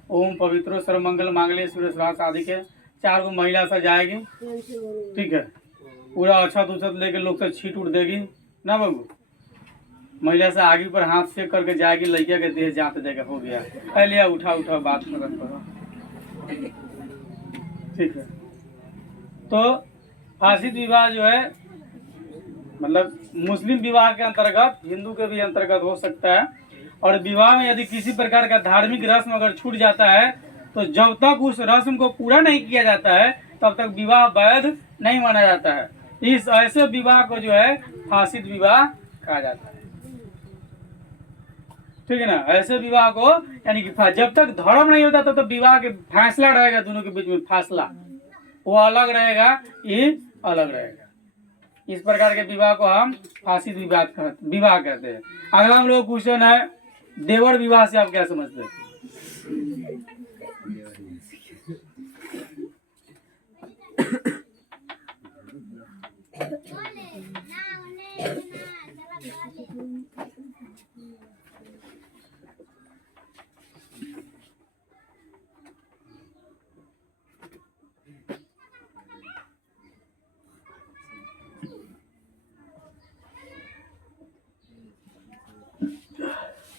ओम पवित्रो सर्वमंगल मांगल्ये शिवे सर्वार्थ साधिके 4 गो महिला से जाएगी, ठीक है। पूरा अछत उछत लेके लोग से छीट उठ देगी ना बाबू। महिला से आगे पर हाथ से करके जाएगी, लड़किया के देह जाते देगा, हो गया पहले उठा बात खत्म करो, ठीक है। तो फासिद विवाह जो है मतलब मुस्लिम विवाह के अंतर्गत हिंदू के भी अंतर्गत हो सकता है। और विवाह में यदि किसी प्रकार का धार्मिक रस्म अगर छूट जाता है तो जब तक उस रस्म को पूरा नहीं किया जाता है तब तक विवाह वैध नहीं माना जाता है। इस ऐसे विवाह को जो है फासिद विवाह कहा जाता है, ठीक है ना। ऐसे विवाह को यानी कि जब तक धर्म नहीं होता तब तक विवाह के फैसला रहेगा, दोनों के बीच में फैसला वो अलग रहेगा, ये अलग रहेगा। इस प्रकार के विवाह को हम फासिद विवाह कहते हैं। अगला हम लोग क्वेश्चन है देवर विवाह से आप क्या समझते हैं?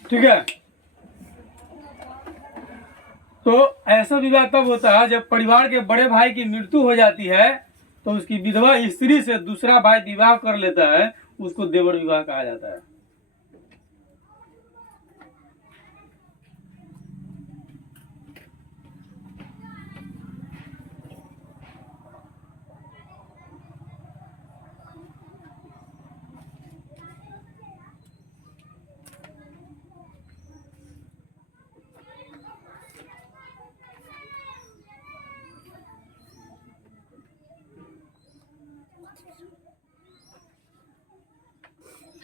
ठीक है, तो ऐसा विवाह तब होता है जब परिवार के बड़े भाई की मृत्यु हो जाती है तो उसकी विधवा स्त्री से दूसरा भाई विवाह कर लेता है, उसको देवर विवाह कहा जाता है।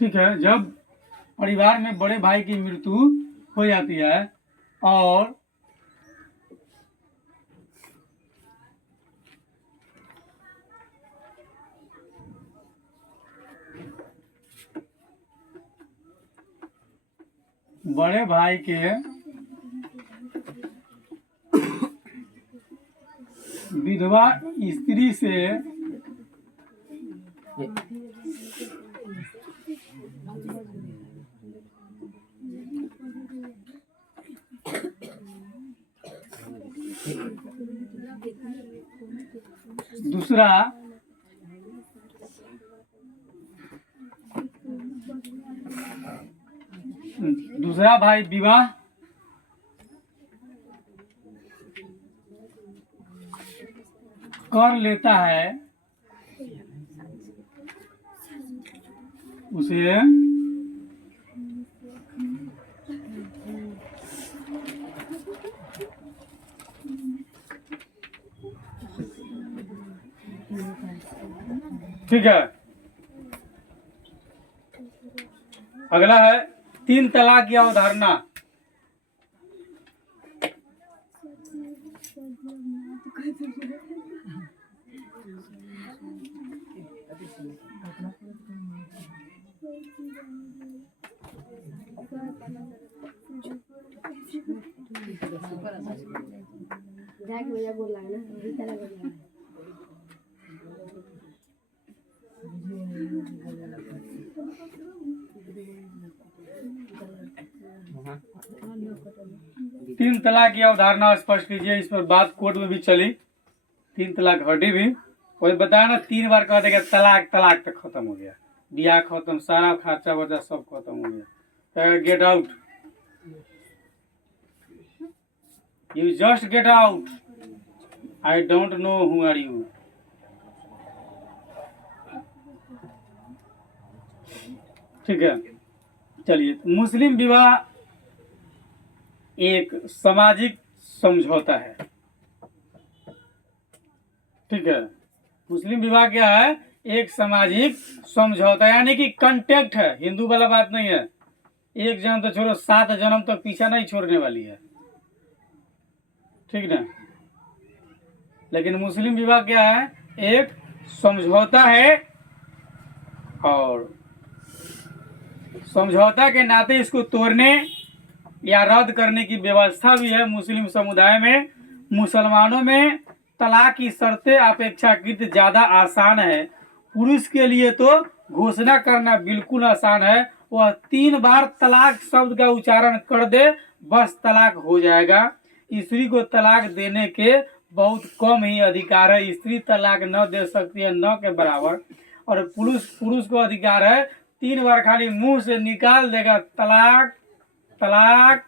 ठीक है, जब परिवार में बड़े भाई की मृत्यु हो जाती है और बड़े भाई के विधवा स्त्री से दूसरा दूसरा भाई विवाह कर लेता है उसे ठीक है। अगला है 3 तलाक की अवधारणा। तीन तलाक की अवधारणा स्पष्ट कीजिए। इस पर बात कोर्ट में भी चली, 3 तलाक हटी भी। कोई बताया ना 3 बार कह देगा तलाक तलाक तक खत्म हो गया, ब्याह खत्म, सारा खर्चा वर्चा सब खत्म हो गया। Get out, you just get out, I don't know who are you. ठीक है, चलिए। मुस्लिम विवाह एक सामाजिक समझौता है। ठीक है, मुस्लिम विवाह क्या है? एक सामाजिक समझौता, यानी कि कॉन्ट्रैक्ट है। हिंदू वाला बात नहीं है, एक जन्म तो छोड़ो 7 जन्म तक पीछा नहीं छोड़ने वाली है। ठीक ना? लेकिन मुस्लिम विवाह क्या है? एक समझौता है, और समझौता के नाते इसको तोड़ने या रद्द करने की व्यवस्था भी है मुस्लिम समुदाय में। मुसलमानों में तलाक की शर्तें अपेक्षाकृत ज्यादा आसान है। पुरुष के लिए तो घोषणा करना बिल्कुल आसान है, वह 3 बार तलाक शब्द का उच्चारण कर दे बस तलाक हो जाएगा। स्त्री को तलाक देने के बहुत कम ही अधिकार है, स्त्री तलाक न दे सकती है, न के बराबर। और पुरुष को अधिकार है 3 बार खाली मुंह से निकाल देगा तलाक तलाक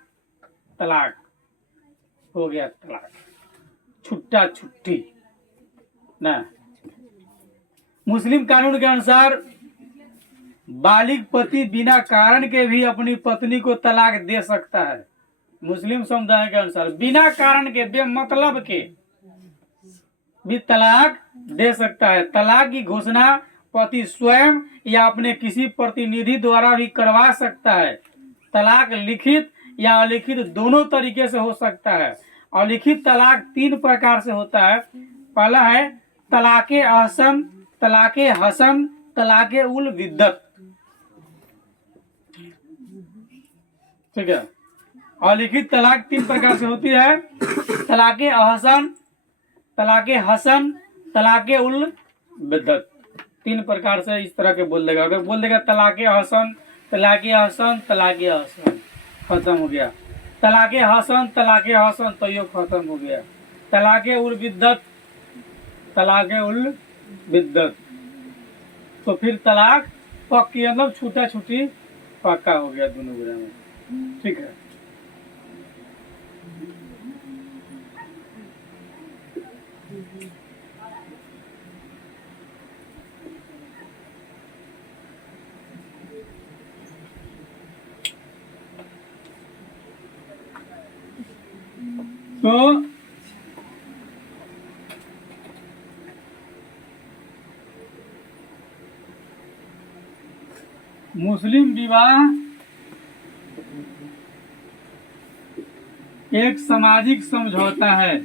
तलाक, हो गया तलाक, छुट्टा छुट्टी ना। मुस्लिम कानून के अनुसार बालिग पति बिना कारण के भी अपनी पत्नी को तलाक दे सकता है। मुस्लिम समुदाय के अनुसार बिना कारण के, बेमतलब के भी तलाक दे सकता है। तलाक की घोषणा पति स्वयं या अपने किसी प्रतिनिधि द्वारा भी करवा सकता है। तलाक लिखित या अलिखित दोनों तरीके से हो सकता है। अलिखित तलाक 3 प्रकार से होता है। पहला है तलाके अहसन, तलाके हसन, तलाके उल विद्दत। ठीक है, अलिखित तलाक 3 प्रकार से होती है। तलाके अहसन, तलाके हसन, तलाके उल विद्दत, 3 प्रकार से इस तरह के बोल देगा। अगर बोल देगा तलाके हसन, तलाके हसन, तलाके हसन, खत्म हो गया। तलाके हसन, तलाके हसन, तो ये खत्म हो गया। तलाके उल विद्दत, तलाके उल विद्दत, तो फिर तलाक पक्की, मतलब छूटा छूटी पक्का हो गया दोनों गुना में। ठीक है, तो मुस्लिम विवाह एक सामाजिक समझौता है।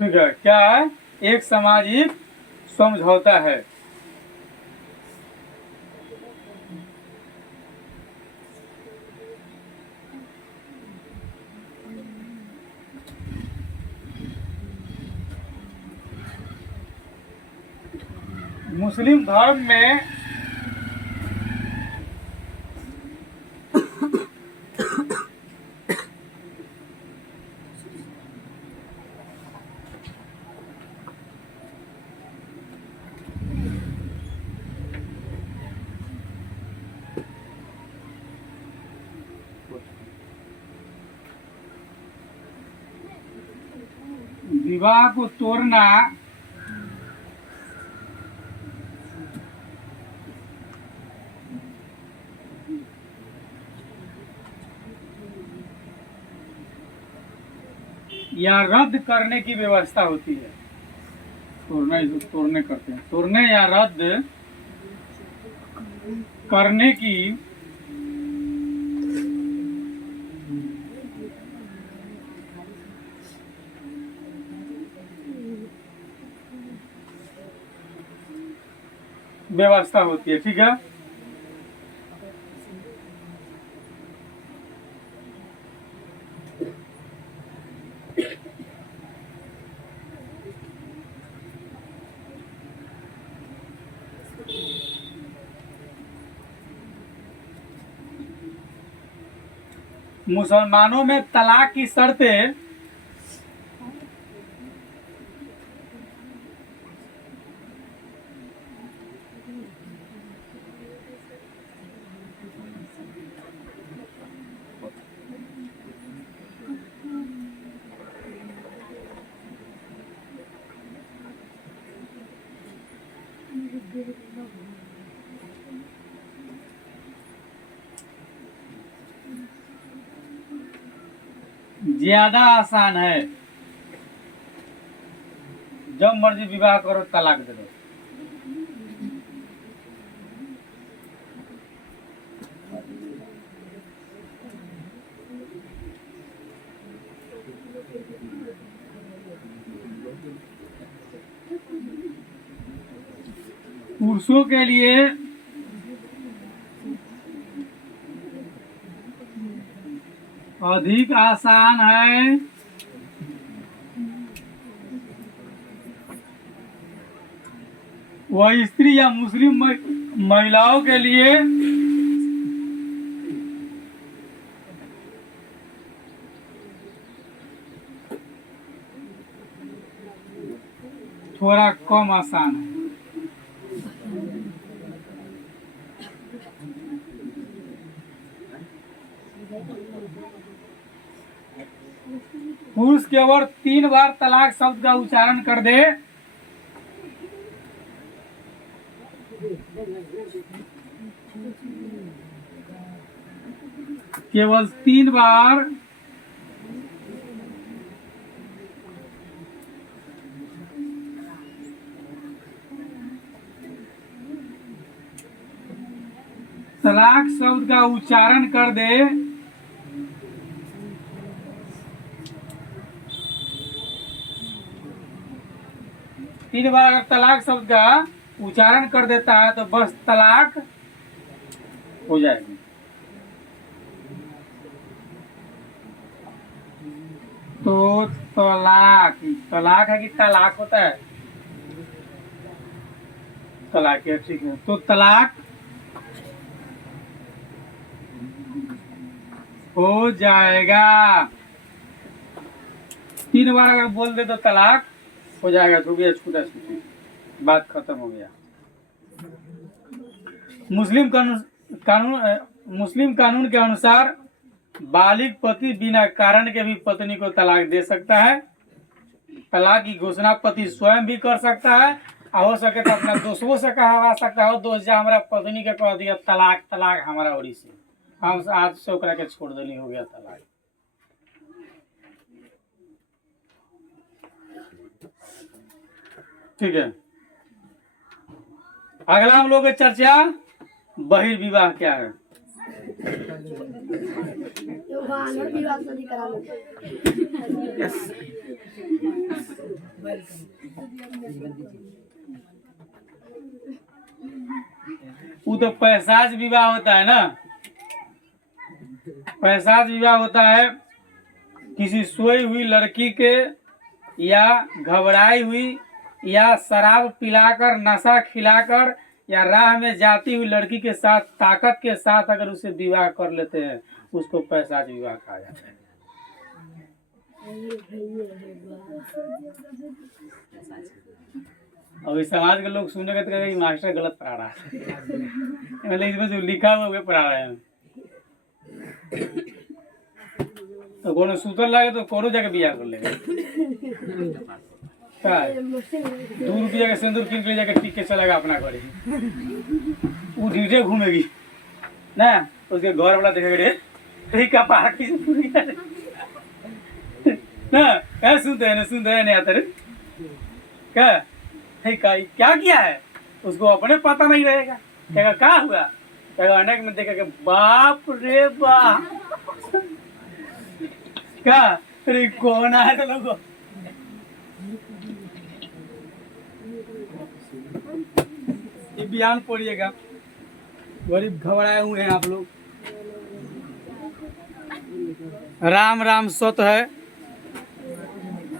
ठीक है, क्या है? एक सामाजिक समझौता है। मुस्लिम धर्म में विवाह को तोड़ना या रद्द करने की व्यवस्था होती है। तोड़ने करते हैं, तोड़ने या रद्द करने की व्यवस्था होती है। ठीक है, मुसलमानों में तलाक की शर्तें ज्यादा आसान है। जब मर्जी विवाह करो, तलाक दे दो। पुरुषों के लिए अधिक आसान है वह स्त्री या मुस्लिम महिलाओं के लिए थोड़ा कम आसान है। पुरुष केवल 3 बार तलाक शब्द का उच्चारण कर दे, केवल 3 बार तलाक शब्द का उच्चारण कर दे तीन बार अगर तलाक शब्द का उच्चारण कर देता है तो बस तलाक हो जाएगी। तो तलाक तलाक है कि तलाक होता है? तलाक है, ठीक है। तो तलाक हो जाएगा। 3 बार अगर बोल दे तो तलाक हो जाएगा। तो भी छूटा छूटी, बात खत्म हो गया। मुस्लिम कानून के अनुसार बालिग पति बिना कारण के भी पत्नी को तलाक दे सकता है। तलाक की घोषणा पति स्वयं भी कर सकता है, हो सके तो अपना दोस्तों से कहवा सकता है, दोस्त जा हमारा पत्नी के कह दिया तलाक तलाक हमारा ओरी से, हम आज से ओकरा के छोड़ देनी, हो गया तलाक। ठीक है, अगला हम लोग चर्चा बहिर्विवाह क्या है। वो तो पैशाच विवाह होता है ना। पैशाच विवाह होता है किसी सोई हुई लड़की के या घबराई हुई या शराब पिलाकर, नशा खिलाकर, या राह में जाती हुई लड़की के साथ ताकत के साथ अगर उसे विवाह कर लेते हैं, उसको पैशाच विवाह कहा जाता है। और इस समाज के लोग सुनेंगे तो कहेंगे मास्टर गलत पढ़ा रहा है, मतलब इसमें जो लिखा हुआ वो पढ़ा रहे हैं। तो कोनो सूतर लगे तो कोनो जाके बियाह कर लेगा। क्या 2 रुपया का सिंदूर किन के जाके टिक के चलेगा अपना घरे, वो ढीठे घूमेगी ना, उसके घर वाला देखेगा का पार ना, क्या सुनते हैं नहीं आते रे क्या क्या किया है, उसको अपने पता नहीं रहेगा, कहेगा क्या हुआ, कहेगा अनेक में देखेगा बाप रे बाप क्या, अरे कौन आया लोगों, ये बयान पढ़िएगा, गरीब घबराए हुए हैं आप लोग। राम राम सत है।